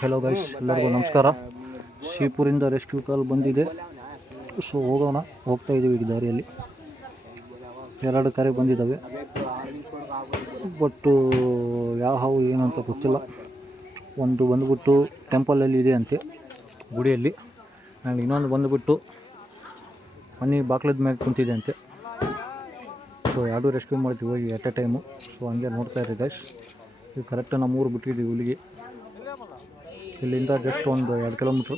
Hello guys, ಎಲ್ಲರಿಗೂ ನಮಸ್ಕಾರ. ಶ್ರೀಪುರಿಂದ rescue ಕಾಲ್ ಬಂದಿದೆ. ಸೊ ಹೋಗ್ತಾ ಇದ್ದೀವಿ ಈಗ ದಾರಿಯಲ್ಲಿ. 2 ಕರೆ ಬಂದಿದ್ದಾವೆ, ಬಟ್ಟು ಯಾವ ಏನು ಅಂತ ಗೊತ್ತಿಲ್ಲ. ಒಂದು ಬಂದುಬಿಟ್ಟು ಟೆಂಪಲಲ್ಲಿ ಇದೆ ಅಂತೆ, ಗುಡಿಯಲ್ಲಿ. ಆ್ಯಂಡ್ ಇನ್ನೊಂದು ಬಂದುಬಿಟ್ಟು ಮನೆ ಬಾಗ್ಲದ ಮೇಲೆ ಕುಂತಿದೆ ಅಂತೆ. ಸೊ 2 ರೆಸ್ಕ್ಯೂ ಮಾಡ್ತೀವಿ ಹೋಗಿ ಎಟ್ ಎ ಟೈಮು. ಸೊ ಹಂಗೆ ನೋಡ್ತಾ ಇರಿ ಗೈಸ್. ಈಗ ಕರೆಕ್ಟ್ ನಮ್ಮ ಊರು ಬಿಟ್ಟಿದ್ದೀವಿ ಇಲ್ಲಿಗೆ. ಇಲ್ಲಿಂದ ಜಸ್ಟ್ ಒಂದು 2 ಕಿಲೋಮೀಟ್ರು.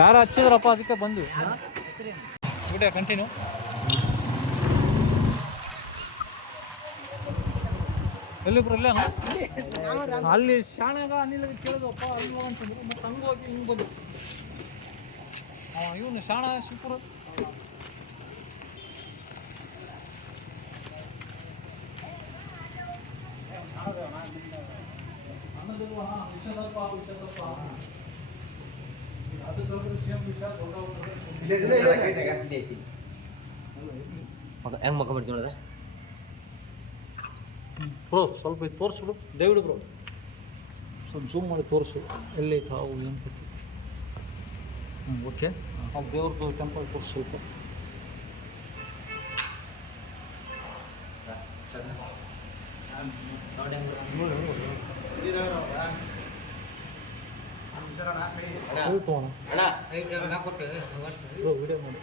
ಯಾರು ಹಚ್ಚಿದ್ರಪ್ಪ, ಅದಕ್ಕೆ ಬಂದು ಊಟ ಕಂಟಿನ್ಯೂ. ಎಲ್ಲಿಬ್ರು ಇಲ್ಲ ಅಲ್ಲಿ ಶಾಣೆಗ ಅನಿಲ್ ಕೇಳಿದಪ್ಪ, ಅಲ್ಲಿ ಹೋಗಂತಂದ್ರು. ಮತ್ತು ಹಂಗೆ ಹೋಗಿ ಹಿಂಗೆ ಬಂದು ಇವನು ಶಾಣ ಶಿವಪುರ. ಹೆಂಗ್ ಮಕ್ಕ ಮಾಡ್ತೀವಿ ನೋಡಿದೆ ಬ್ರೋ, ಸ್ವಲ್ಪ ಇದು ತೋರಿಸ್ಬಿಡು ದಯವಿಡು ಬ್ರೋ. ಸ್ವಲ್ಪ ಝೂಮ್ ಮಾಡಿ ತೋರಿಸು ಎಲ್ಲಿ ತಾವು ಏನು ಕತ್ತಿ. ಓಕೆ, ಆ ದೇವ್ರದ್ದು ಟೆಂಪಲ್ ತೋರಿಸು ಸ್ವಲ್ಪ. ವಿಡಿಯೋ ಮಾಡಿ.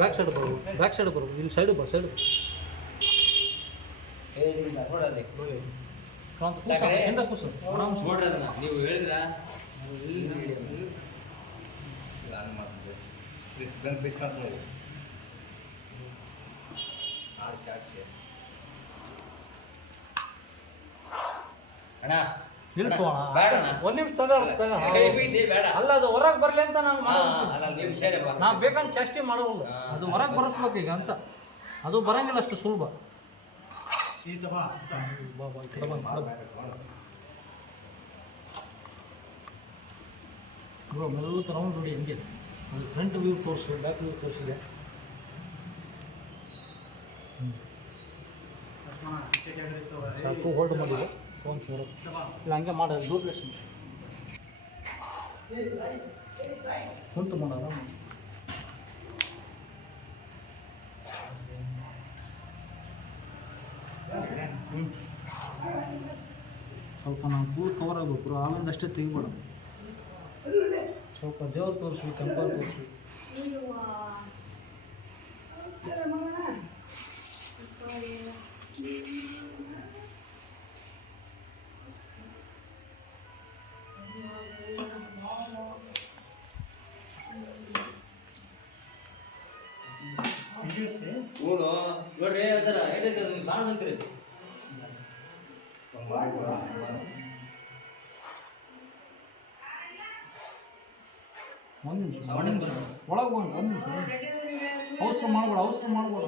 ಬ್ಯಾಕ್ ಸೈಡ್ ಬರೋ ಇಲ್ಲಿ ಸೈಡು ಬಾ, ಸೈಡು ಕೂಸು ನೀವು ಹೇಳಿದ್ರ ಒಂದು ನಿಮಿಷ ಅಲ್ಲ, ಅದು ಹೊರಗೆ ಬರಲಿ ಅಂತ ನಾವು ಬೇಕಂತ ಚೇಷ್ಟೆ ಮಾಡೋದು. ಅದು ಹೊರಗೆ ಬರೆಸ್ಬೇಕು ಈಗ ಅಂತ. ಅದು ಬರಂಗಿಲ್ಲ ಅಷ್ಟು ಸುಲಭ. ಬ್ರೋ ಮೆಲ್ಲ ರೌಂಡ್ ನೋಡಿ ಹೆಂಗೆ. ಅದು ಫ್ರಂಟ್ ವ್ಯೂ ತೋರಿಸು, ಬ್ಯಾಕ್ ವ್ಯೂ ತೋರಿಸಿದೆ. ಸಾಕು, ಹೋಲ್ಡ್ ಮಾಡಿದೆ ಫೋನ್ ಸರ್. ಇಲ್ಲ ಹಂಗೆ ಮಾಡೋದು, ಡೂಪ್ಲೆಸ್ ಕುಂತು ಮಾಡೋದು. ಸ್ವಲ್ಪ ನಾವು ಫುಲ್ ಕವರ್ ಆಗಬೇಕು, ಆಮೇಲೆ ಅಷ್ಟೇ ತೆಗಿಬೇಡ. ಸ್ವಲ್ಪ ದೇವ್ರು ತೋರಿಸಿ, ಟೆಂಪಲ್ ತೋರಿಸಿ. ನೋಡ್ರಿ ಅದರ ಸಾಣಂತ್ರಿ ಒಂದು ನಿಮಿಷ ಒಳಗೆ ಬಂದು ಒಂದು ನಿಮಿಷ. ಅವಸರ ಮಾಡ್ಬೇಡ.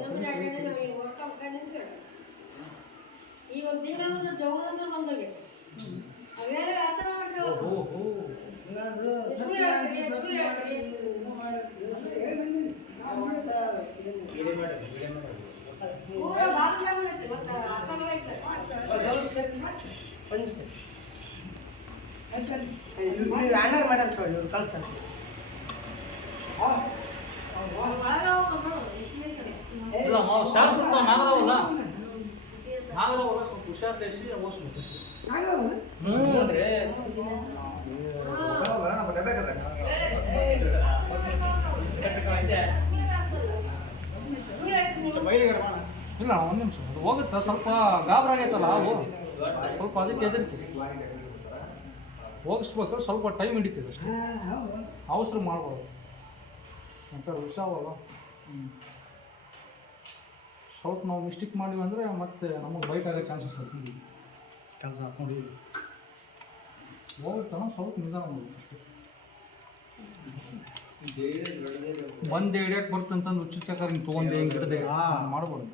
ಕಳಿಸ್ತಾರೆ. ಇಲ್ಲ ಶಾರ್ಪ್ ಇರ್ತಾವ, ನಾಗರಾವಲ್ಲ ಸ್ವಲ್ಪ ಹುಷಾರ್ ದೇಶಿ ಓಡಿಸ್ಬೇಕು. ನೋಡ್ರಿ ಇಲ್ಲ ಒಂದು ನಿಮಿಷ, ಅದು ಹೋಗುತ್ತೆ. ಸ್ವಲ್ಪ ಗಾಬರಿ ಆಗೈತಲ್ಲ ಅವು, ಸ್ವಲ್ಪ ಅದಕ್ಕೆ ಹೆದರ್ತೀವಿ. ಹೋಗಿಸ್ಬೇಕು, ಸ್ವಲ್ಪ ಟೈಮ್ ಹಿಡಿತದೆ ಅಷ್ಟೇ. ಅವಸರ ಮಾಡ್ಬೋದು ಅಂತ ಹುಷಾವಲ್ಲ. ಸ್ವಲ್ಪ ನಾವು ಮಿಸ್ಟೇಕ್ ಮಾಡಿವಿ ಅಂದರೆ ಮತ್ತೆ ನಮಗೆ ಬೈಕ್ ಆಗೋ ಚಾನ್ಸಸ್ ಇರ್ತದೆ. ಕೆಲಸ ಹಾಕೊಂಡು ಹೋಗುತ್ತಾನ, ಸ್ವಲ್ಪ ನಿಧಾನ ಮಾಡ್ಬೇಕು ಅಷ್ಟೇ. ಬಂದು ಹಿಡಿಯಕ್ಕೆ ಬರ್ತಂತಂದು ಹುಚ್ಚು ಚಕ್ರ ಹಿಂಗೆ ತೊಗೊಂಡು ಹೆಂಗೆ ಹಿಡ್ದೆ ಮಾಡ್ಬಾರ್ದು.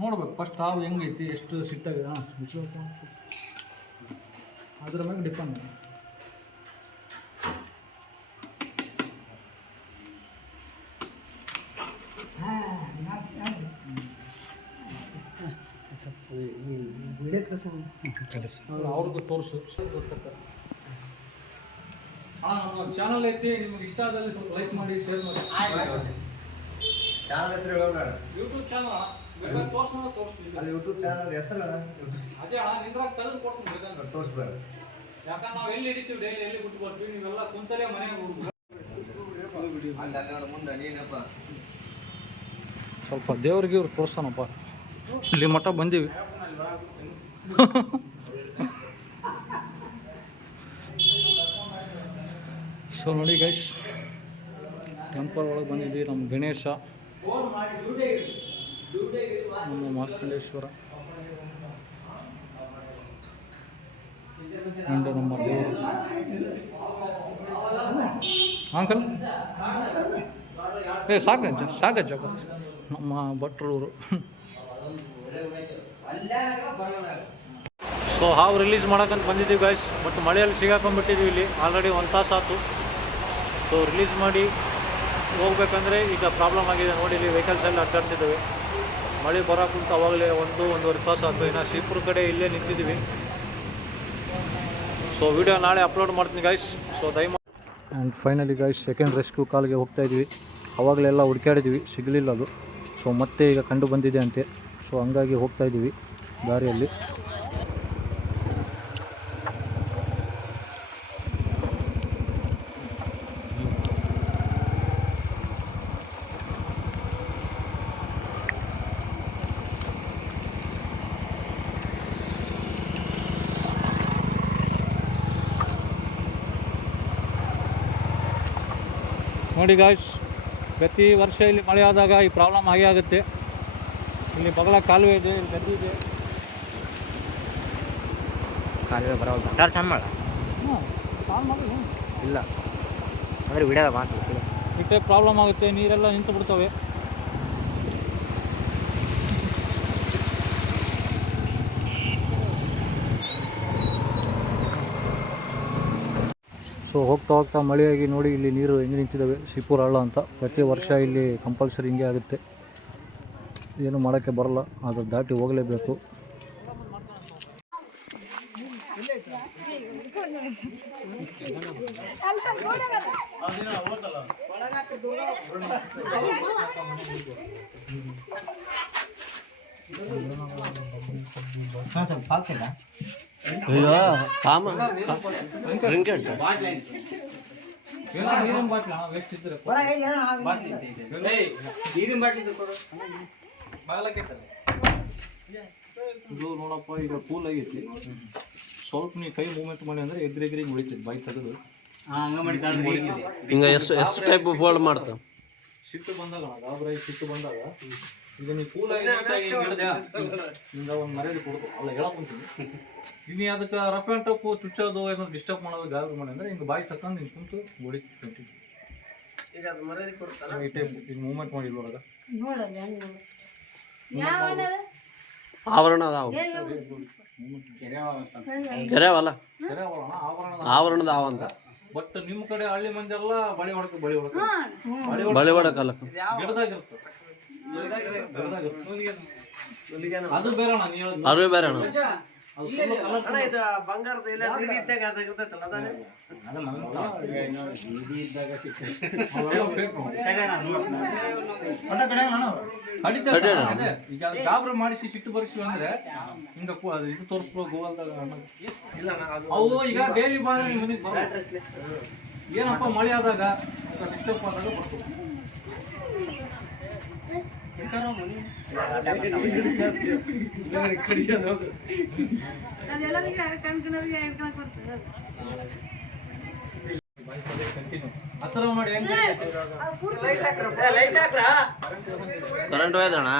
ನೋಡ್ಬೇಕು ಫಸ್ಟ್ ತಾವು ಹೆಂಗೈತಿ, ಎಷ್ಟು ಸಿಟ್ಟಾಗಿದೆ ಅದ್ರ ಮೇಲೆ ಡಿಪೆಂಡ್. ಅವ್ರಿಗೂ ತೋರಿಸು ನಮ್ಮ ಚಾನಲ್ ಐತಿ, ನಿಮ್ಗೆ ಇಷ್ಟ ಆದಲ್ಲಿ ಸ್ವಲ್ಪ ಲೈಕ್ ಮಾಡಿ, ಶೇರ್ ಮಾಡಿ. ಯೂಟ್ಯೂಬ್ ಚಾನಲ್ ತೋರಿಸ್ತೀವಿ. ಯೂಟ್ಯೂಬ್ ಚಾನಲ್ ಹೆಸರು ಅದೇ ನಿಂದ್ರಾಗ ತೆಗೆದು ಕೊಡ್ತೀನಿ ಬೇಕಂದ್ರೆ ತೋರಿಸ್ಬೇಡ. ಯಾಕಂದ್ರೆ ನಾವು ಎಲ್ಲಿ ಹಿಡಿತೀವಿ ಡೈಲಿ, ಎಲ್ಲಿ ಬಿಟ್ಟು ಬರ್ತೀವಿ, ನೀವೆಲ್ಲ ಕುಂತಲೇ ಮನೆಗೆ ಹೋಗ್ಬೋದು. ಮುಂದೆ ನೀನಪ್ಪ ಸ್ವಲ್ಪ ದೇವ್ರಿಗೆ ಇವ್ರು ತೋರ್ಸೋಣಪ್ಪ. ಇಲ್ಲಿ ಮಠ ಬಂದೀವಿ. ಸೊ ನೋಡಿ ಗೈಸ್, ಟೆಂಪಲ್ ಒಳಗೆ ಬಂದಿದ್ದೀವಿ. ನಮ್ಮ ಗಣೇಶ, ನಮ್ಮ ಮಾರ್ಕಂಡೇಶ್ವರ ಅಂಡ್ ನಮ್ಮ ದೇವರು. ಅಂಕಲ್ ಸಾಕಜ್ಜ ನಮ್ಮ ಭಟ್ರೂರು. ಸೊ ಹಾವು ರಿಲೀಸ್ ಮಾಡೋಕ್ಕಂತ ಬಂದಿದ್ದೀವಿ ಗೈಸ್, ಬಟ್ ಮಳೆಯಲ್ಲಿ ಸಿಗಾಕೊಂಡ್ಬಿಟ್ಟಿದ್ದೀವಿ. ಇಲ್ಲಿ ಆಲ್ರೆಡಿ 1 ತಾಸು ಆಯ್ತು. ಸೊ ರಿಲೀಸ್ ಮಾಡಿ ಹೋಗ್ಬೇಕಂದ್ರೆ ಈಗ ಪ್ರಾಬ್ಲಮ್ ಆಗಿದೆ. ನೋಡಿ, ಇಲ್ಲಿ ವೆಹಿಕಲ್ಸ್ ಎಲ್ಲ ಅಡ್ಡಾಡ್ತಿದ್ದಾವೆ. ಮಳೆ ಬರೋಕ್ಕಂತ ಅವಾಗಲೇ 1-1.5 ತಾಸು ಆಯ್ತು. ಇನ್ನು ಶಿವಪುರ ಕಡೆ ಇಲ್ಲೇ ನಿಂತಿದ್ದೀವಿ. ಸೊ ವಿಡಿಯೋ ನಾಳೆ ಅಪ್ಲೋಡ್ ಮಾಡ್ತೀನಿ ಗೈಸ್. ಸೊ ದಯಮಾಡಿ. And finally guys, second rescue ಕಾಲ್ಗೆ ಹೋಗ್ತಾಯಿದ್ವಿ. ಅವಾಗಲೆಲ್ಲ ಹುಡುಕಾಡಿದ್ವಿ, ಸಿಗಲಿಲ್ಲ ಅದು. ಸೊ ಮತ್ತೆ ಈಗ ಕಂಡು ಬಂದಿದೆ ಅಂತೆ. ಸೊ ಹಂಗಾಗಿ ಹೋಗ್ತಾಯಿದ್ದೀವಿ ದಾರಿಯಲ್ಲಿ. ನೋಡಿ ಗಾಯ್ಸ್, ಪ್ರತಿ ವರ್ಷ ಇಲ್ಲಿ ಮಳೆ ಆದಾಗ ಈ ಪ್ರಾಬ್ಲಮ್ ಆಗೇ ಆಗುತ್ತೆ. ಇಲ್ಲಿ ಬಗಲ ಕಾಲುವೆ ಇದೆ, ಇಲ್ಲಿ ಗದ್ದೆ ಇದೆ. ಕಾಲುವೆ ಬರೋಲ್ಲ ಯಾರು ಚಂದ ಮಾಡ ಇಲ್ಲ ಅಂದರೆ ವಿಡಿಯೋದ ಮಾತು ಇಟ್ಟೆ ಪ್ರಾಬ್ಲಮ್ ಆಗುತ್ತೆ. ನೀರೆಲ್ಲ ನಿಂತು ಬಿಡ್ತವೆ. ಸೊ ಹೋಗ್ತಾ ಹೋಗ್ತಾ ಮಳೆಯಾಗಿ ನೋಡಿ ಇಲ್ಲಿ ನೀರು ಹೆಂಗೆ ನಿಂತಿದ್ದಾವೆ. ಶಿವಪುರ ಹಳ್ಳ ಅಂತ ಪ್ರತಿ ವರ್ಷ ಇಲ್ಲಿ ಕಂಪಲ್ಸರಿ ಹಿಂಗೆ ಆಗುತ್ತೆ. ಏನು ಮಾಡೋಕ್ಕೆ ಬರಲ್ಲ, ಅದು ದಾಟಿ ಹೋಗಲೇಬೇಕು. ಇದು ನೋಡಪ್ಪ, ಈಗ ಕೂಲ್ ಆಗೈತಿ. ಸ್ವಲ್ಪ ನೀ ಕೈ ಮೂವ್ಮೆಂಟ್ ಮಾಡಿ ಅಂದರೆ ಎಗ್ರಿ ಮುಳಿತೈತಿ. ಬೈಕ್ ತೆಗೆದು ಹಿಂಗೆ ಎಷ್ಟು ಟೈಪ್ ಫೋಲ್ಡ್ ಮಾಡ್ತಾವೆ. ಸಿಟ್ಟು ಬಂದಾಗ ಗಾಬರಾಗಿ ಸಿಟ್ಟು ಬಂದಾಗ ಈಗ ನೀವು ಕೂಲ್ ಆಗಿ ನಿಂದ ಒಂದು ಮರ್ಯಾದೆ ಕೊಡ್ತು ಅಲ್ಲ ಹೇಳಕೊಂತೀನಿ. ಇನ್ನು ಅದಕ್ಕೆ ರಫ್ ಆ್ಯಂಡ್ ಟಫ್ ಚುಚ್ಚೋದು ಏನಾದ್ರು ಡಿಸ್ಟರ್ಬ್ ಮಾಡೋದು ಗಾಬರಿ ಮಾಡಿ ಅಂದರೆ ಹಿಂಗೆ ಬಾಯಿ ತಕೊಂಡು ಹಿಂಗೆ ಕುಂತು ಹೊಡಿತು. ಈ ಟೈಪ್ ಈಗ ಮೂವ್ಮೆಂಟ್ ಮಾಡಿಲ್ಲ ಒಳಗೆ ಆವರಣ ಅದಾವ, ಕೆರೆವಲ್ಲ ಆವರಣದ ಅವಂತ. ಬಟ್ ನಿಮ್ಮ ಕಡೆ ಹಳ್ಳಿ ಮಂದಿ ಎಲ್ಲ ಬಳಿ ಹೊಡಕಲ್ಲ ಗಿಡದಾಗಿರುತ್ತೆ. ಅದು ಬೇರೆ ಅರಿವೆ ಬೇರೆ ಅಣ್ಣ. ಈಗ ಗಾಬರಿ ಮಾಡಿಸಿ ಸಿಟ್ಟು ಬರಿಸಿ ಅಂದ್ರೆ ಹಿಂಗ ಇದು ತೋರಿಸ್ಬೋದು ಗೂಗಲ್ದಾಗ. ಅವು ಈಗ ಡೈಲಿ ಬಂದ್ರೆ ಮನೆಗೆ ಬರೋ ಏನಪ್ಪ ಮಳೆ ಆದಾಗ ಡಿಸ್ಟರ್ಬ್ ಆದಾಗ ಬರ್ತದೆ. ಕರೆಂಟ್ ಹೋಯ್ದಣ್ಣ.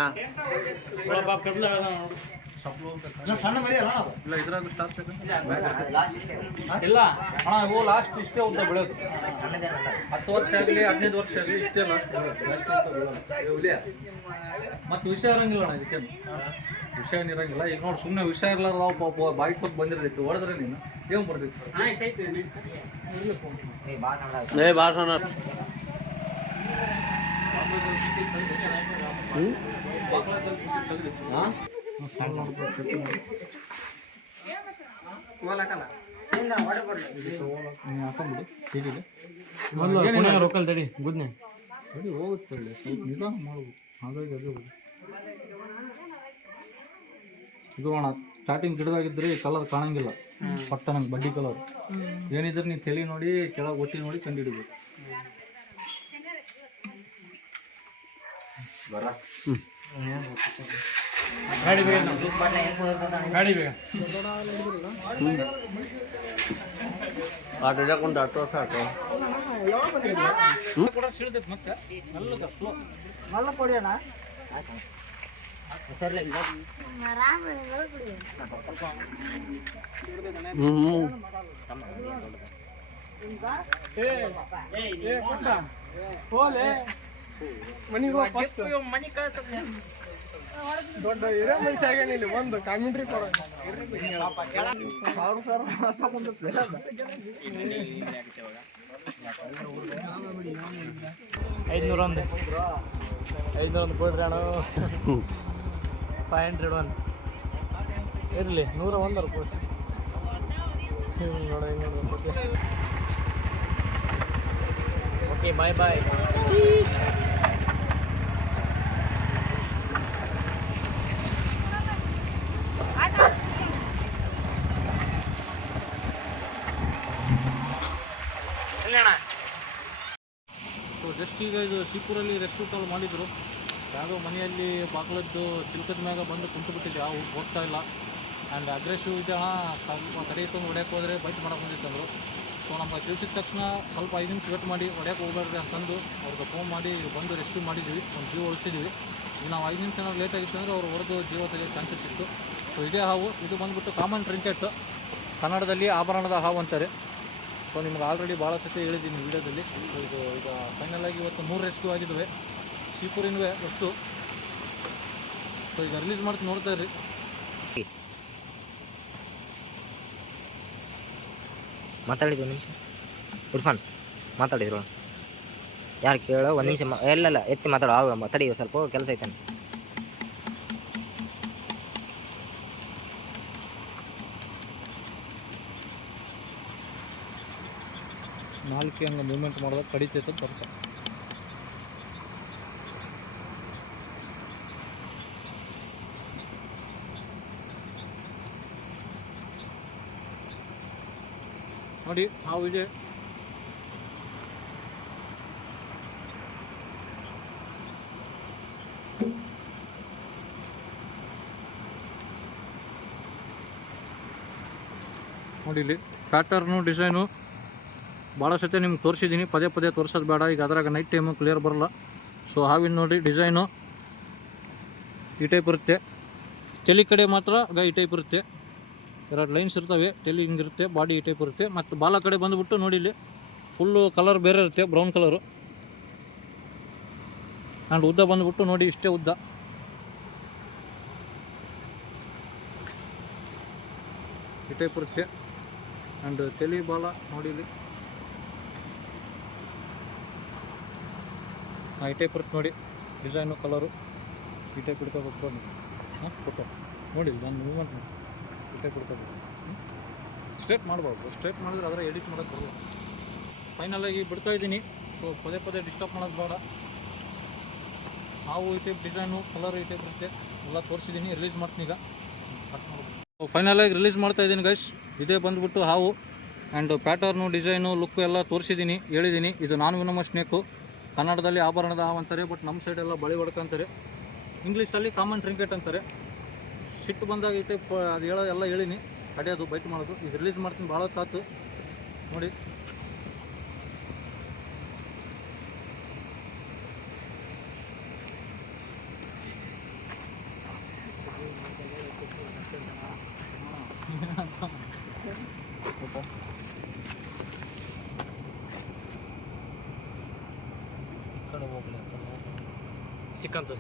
ಇಲ್ಲ ಅಣ್ಣ, ಇವು ಲಾಸ್ಟ್ ಇಷ್ಟೇ ಉದ್ದ ಬೆಳೆಯೋದು. 10 ವರ್ಷ ಆಗಲಿ 15 ವರ್ಷ ಆಗಲಿ ಇಷ್ಟೇ ಲಾಸ್ಟ್ ಮತ್ತೆ ವಿಷಯ ಇರಂಗಿಲ್ಲ ಅಣ್ಣ. ಇದಕ್ಕೆ ವಿಷಯ ಇರಂಗಿಲ್ಲ. ಈಗ ನೋಡಿ, ಸುಮ್ಮನೆ ವಿಷಯ ಇರಲಾರ ಪಾಪ ಬಾಯಿ ಕೊಟ್ಟು ಬಂದಿರ್ತೈತಿ. ಹೊಡೆದ್ರೆ ನೀನು ಏನು ಬರ್ತೈತಿ. ಭಾಷಣ ನೀನು ಹಾಕೊಂಬಿಡು ಸೀರಿಯಲ್ ರೊಕ್ಕಲ್ ತಡಿ ಗುದ್ನೆ ಸರಿ ಹೋಗುತ್ತೆ ಒಳ್ಳೆ ಸ್ವಲ್ಪ ನಿಧಾನ ಮಾಡ್ಬೋದು ಹಾಗಾಗಿ ಅದೇ ಹೋಗಿ ಇದು ಅಣ್ಣ ಸ್ಟಾರ್ಟಿಂಗ್ ಗಿಡದಾಗಿದ್ರೆ ಈ ಕಲರ್ ಕಾಣಂಗಿಲ್ಲ ಪಟ್ಟ ನಂಗೆ ಬಡ್ಡಿ ಕಲರ್ ಏನಿದ್ರೆ ನೀವು ತಲೆ ನೋಡಿ ಕೆಳಗೆ ಒತ್ತಿ ನೋಡಿ ಕಂಡುಹಿಡಿಬೇಕು ಗಾಡಿ ಬೇಗ ಗಾಡಿ ಬೇಗ ಆಟ ಹಿಡ್ಕೊಂಡು 10 ವರ್ಷ ಆಯ್ತು ಮತ್ತೆ ನಲ್ಲದ ಸ್ಲೋ ದೊಡ್ಡ ಹಿರೇ ಮನುಷ್ಯ ಆಗ್ಯಾನಿಲ್ಲ ಒಂದು ಕಾಮೆಂಟ್ರಿ ಕೊಡ 501 ಕೊಡ್ರಿ ಅಣ್ಣ 501 ಇರಲಿ 101 ರೂಪಾಯಿ ನೋಡ ಓಕೆ ಬಾಯ್ ಬಾಯ್ ಸೊ ಜಸ್ಟ್ ಈಗ ಇದು ಶಿವಪುರಲ್ಲಿ ರೆಸ್ಕ್ಯೂ ಕಾಲ್ ಮಾಡಿದ್ರು ಯಾವುದೋ ಮನೆಯಲ್ಲಿ ಬಾಗ್ಲದ್ದು ಚಿಲ್ಕದ ಮ್ಯಾಗ ಬಂದು ಕುಂತುಬಿಟ್ಟಿದೆ ಯಾವ ಹೋಗ್ತಾ ಇಲ್ಲ ಆ್ಯಂಡ್ ಅಗ್ರೆಸಿವ್ ಇದೆ ಸ್ವಲ್ಪ ತಡೆ ಇಟ್ಕೊಂಡು ಹೊಡ್ಯಕ್ಕೆ ಹೋದರೆ ಬೈಟ್ ಮಾಡಕ್ಕೆ ಬಂದಿತ್ತಂದರು ಸೊ ನಮ್ಗೆ ತಿಳಿಸಿದ ತಕ್ಷಣ ಸ್ವಲ್ಪ 5 ನಿಮಿಷ ವೇಟ್ ಮಾಡಿ ಹೊಡ್ಯಕ್ಕೆ ಹೋಗ್ಬಾರ್ದು ಅಂತಂದು ಅವ್ರಿಗೆ ಫೋನ್ ಮಾಡಿ ಬಂದು ರೆಸ್ಕ್ಯೂ ಮಾಡಿದ್ವಿ ಒಂದು ಜೀವ ಉಳಿಸಿದ್ವಿ ಈಗ ನಾವು 5 ನಿಮಿಷ ಲೇಟ್ ಆಗಿತ್ತು ಅಂದರೆ ಅವ್ರು ಹೊಡೆದು ಜೀವ ತೆಗೆಯೋ ಚಾನ್ಸಸ್ ಇತ್ತು ಸೊ ಇದೇ ಹಾವು ಇದು ಬಂದುಬಿಟ್ಟು ಕಾಮನ್ ಟ್ರಿಂಕೆಟ್ ಕನ್ನಡದಲ್ಲಿ ಆಭರಣದ ಹಾವು ಅಂತಾರೆ ಸೊ ನಿಮ್ಗೆ ಆಲ್ರೆಡಿ ಭಾಳ ಸತಿ ಹೇಳಿದ್ದೀನಿ ವಿಡಿಯೋದಲ್ಲಿ ಸೊ ಇದು ಈಗ ಫೈನಲಾಗಿ ಇವತ್ತು 3 ರೆಸ್ಕ್ಯೂ ಆಗಿದ್ದಾವೆ ಶಿವಪುರಿನವೇ ಅಷ್ಟು ಸೊ ಈಗ ರಿಲೀಸ್ ಮಾಡ್ತೀನಿ ನೋಡ್ತಾ ಇರ್ರಿ ಮಾತಾಡಿದ್ದು 1 ನಿಮಿಷ ಇರ್ಫಾನ್ ಮಾತಾಡಿದ್ರು ಯಾರು ಕೇಳೋ 1 ನಿಮಿಷ ಎಲ್ಲ ಎತ್ತಿ ಮಾತಾಡೋ ಆಗ ತಡಿ ಸ್ವಲ್ಪ ಕೆಲಸ ಐತಾನೆ ನಾಲ್ಕು ಹಂಗೆ ಮೂವ್ಮೆಂಟ್ ಮಾಡಿದಾಗ ಕಡಿತೈತೆ ಅಂತ ಅರ್ಥ ನೋಡಿ ಹಾವು ಇದೆ ನೋಡಿ ಇಲ್ಲಿ ಪ್ಯಾಟರ್ನು ಡಿಸೈನು ಭಾಳ ಸತಿ ನಿಮ್ಗೆ ತೋರಿಸಿದ್ದೀನಿ ಪದೇ ಪದೇ ತೋರಿಸೋದು ಬೇಡ ಈಗ ಅದ್ರಾಗ ನೈಟ್ ಟೈಮು ಕ್ಲಿಯರ್ ಬರೋಲ್ಲ ಸೊ ಹಾವಿನ ನೋಡಿ ಡಿಸೈನು ಈ ಟೈಪ್ ಇರುತ್ತೆ ತಲೆ ಕಡೆ ಮಾತ್ರ ಈ ಟೈಪ್ ಇರುತ್ತೆ 2 ಲೈನ್ಸ್ ಇರ್ತವೆ ತಲೆ ಹಿಂಗಿರುತ್ತೆ ಬಾಡಿ ಈ ಟೈಪ್ ಇರುತ್ತೆ ಮತ್ತು ಬಾಲ ಕಡೆ ಬಂದುಬಿಟ್ಟು ನೋಡಿ ಇಲ್ಲಿ ಫುಲ್ಲು ಕಲರ್ ಬೇರೆ ಇರುತ್ತೆ ಬ್ರೌನ್ ಕಲರು ಆ್ಯಂಡ್ ಉದ್ದ ಬಂದುಬಿಟ್ಟು ನೋಡಿ ಇಷ್ಟೇ ಉದ್ದ ಈ ಟೈಪ್ ಇರುತ್ತೆ ಆ್ಯಂಡ್ ತಲೆ ಬಾಲ ನೋಡಿ ಇಲ್ಲಿ ಈ ಟೈಪ್ ಇರುತ್ತೆ ನೋಡಿ ಡಿಸೈನು ಕಲರು ಈ ಟೈಪ್ ಇಡ್ಕೋಬೇಕು ಹಾಂ ಫೋಟೋ ನೋಡಿ ನಾನು ಮೂವ್ಮೆಂಟ್ ಮಾಡಿ ಈ ಟೈಪ್ ಇಡ್ಕೋಬೇಕು ಸ್ಟ್ರೇಟ್ ಮಾಡ್ಬಾರ್ದು ಸ್ಟ್ರೇಟ್ ಮಾಡಿದ್ರೆ ಅದರ ಎಡಿಟ್ ಮಾಡೋಕ್ಕೆ ಬರಲ್ಲ ಫೈನಲಾಗಿ ಬಿಡ್ತಾಯಿದ್ದೀನಿ ಸೊ ಪದೇ ಪದೇ ಡಿಸ್ಟರ್ಬ್ ಮಾಡೋದು ಬೇಡ ಹಾವು ಈ ಟೈಪ್ ಡಿಸೈನು ಕಲರ್ ಈ ಟೈಪ್ ಇರುತ್ತೆ ಎಲ್ಲ ತೋರಿಸಿದ್ದೀನಿ ರಿಲೀಸ್ ಮಾಡ್ತೀನಿ ಈಗ ಕಟ್ ಮಾಡ್ಬೋದು ಫೈನಲಾಗಿ ರಿಲೀಸ್ ಮಾಡ್ತಾಯಿದ್ದೀನಿ ಗೈಸ್ ಇದೇ ಬಂದುಬಿಟ್ಟು ಹಾವು ಆ್ಯಂಡ್ ಪ್ಯಾಟರ್ನು ಡಿಸೈನು ಲುಕ್ಕು ಎಲ್ಲ ತೋರಿಸಿದ್ದೀನಿ ಹೇಳಿದ್ದೀನಿ ಇದು ನಾನ್ ವಿನಮಸ್ ಸ್ನೇಕು ಕನ್ನಡದಲ್ಲಿ ಆಭರಣದ ಹಾವು ಅಂತಾರೆ ಬಟ್ ನಮ್ಮ ಸೈಡೆಲ್ಲ ಬಳಿ ಹೊಡ್ಕ ಅಂತಾರೆ ಇಂಗ್ಲೀಷಲ್ಲಿ ಕಾಮನ್ ಟ್ರಿಂಕೆಟ್ ಅಂತಾರೆ ಸಿಟ್ಟು ಬಂದಾಗ ಈ ಟೈಪ್ ಅದು ಹೇಳೋದು ಎಲ್ಲ ಹೇಳಿನಿ ಕಡಿಯೋದು ಬೈಟ್ ಮಾಡೋದು ಇದು ರಿಲೀಸ್ ಮಾಡ್ತೀನಿ ಭಾಳ ಹೊತ್ತಾತು ನೋಡಿ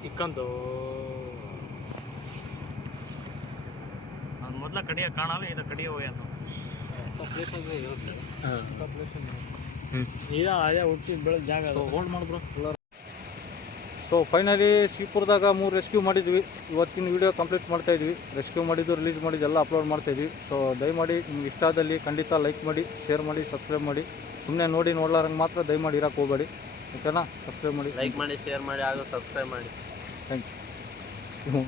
ಸಿಕ್ಕಂತು ಅದು ಮೊದಲ ಕಡಿಯ ಕಾಣಲ್ಲ ಇದು ಕಡಿಯ ಹೋಗ್ಯಾನ ಪ್ಲೇಸಾಗಿ ಇರುತ್ತೆ ಪ್ಲೇಸಾಗಿ ಈಗ ಅದೇ ಹುಟ್ಟಿ ಬೆಳೆದ ಜಾಗ ಹೋಲ್ಡ್ ಮಾಡಿದ್ರು ಸೊ ಫೈನಲಿ ಶ್ರೀಪುರದಾಗ 3 ರೆಸ್ಕ್ಯೂ ಮಾಡಿದ್ವಿ. ಇವತ್ತಿನ ವೀಡಿಯೋ ಕಂಪ್ಲೀಟ್ ಮಾಡ್ತಾಯಿದ್ವಿ. ರೆಸ್ಕ್ಯೂ ಮಾಡಿದ್ದು, ರಿಲೀಸ್ ಮಾಡಿದ್ದು ಎಲ್ಲ ಅಪ್ಲೋಡ್ ಮಾಡ್ತಾಯಿದ್ವಿ. ಸೊ ದಯಮಾಡಿ ನಿಮ್ಗೆ ಇಷ್ಟ ಆದಲ್ಲಿ ಖಂಡಿತ ಲೈಕ್ ಮಾಡಿ, ಶೇರ್ ಮಾಡಿ, ಸಬ್ಸ್ಕ್ರೈಬ್ ಮಾಡಿ. ಸುಮ್ಮನೆ ನೋಡ್ಲಾರಂಗೆ ಮಾತ್ರ ದಯಮಾಡಿ ಇರೋಕ್ಕೆ ಹೋಗಬೇಡಿ, ಓಕೆನಾ? ಸಬ್ಸ್ಕ್ರೈಬ್ ಮಾಡಿ, ಲೈಕ್ ಮಾಡಿ, ಶೇರ್ ಮಾಡಿ, ಹಾಗೂ ಸಬ್ಸ್ಕ್ರೈಬ್ ಮಾಡಿ. Thank you.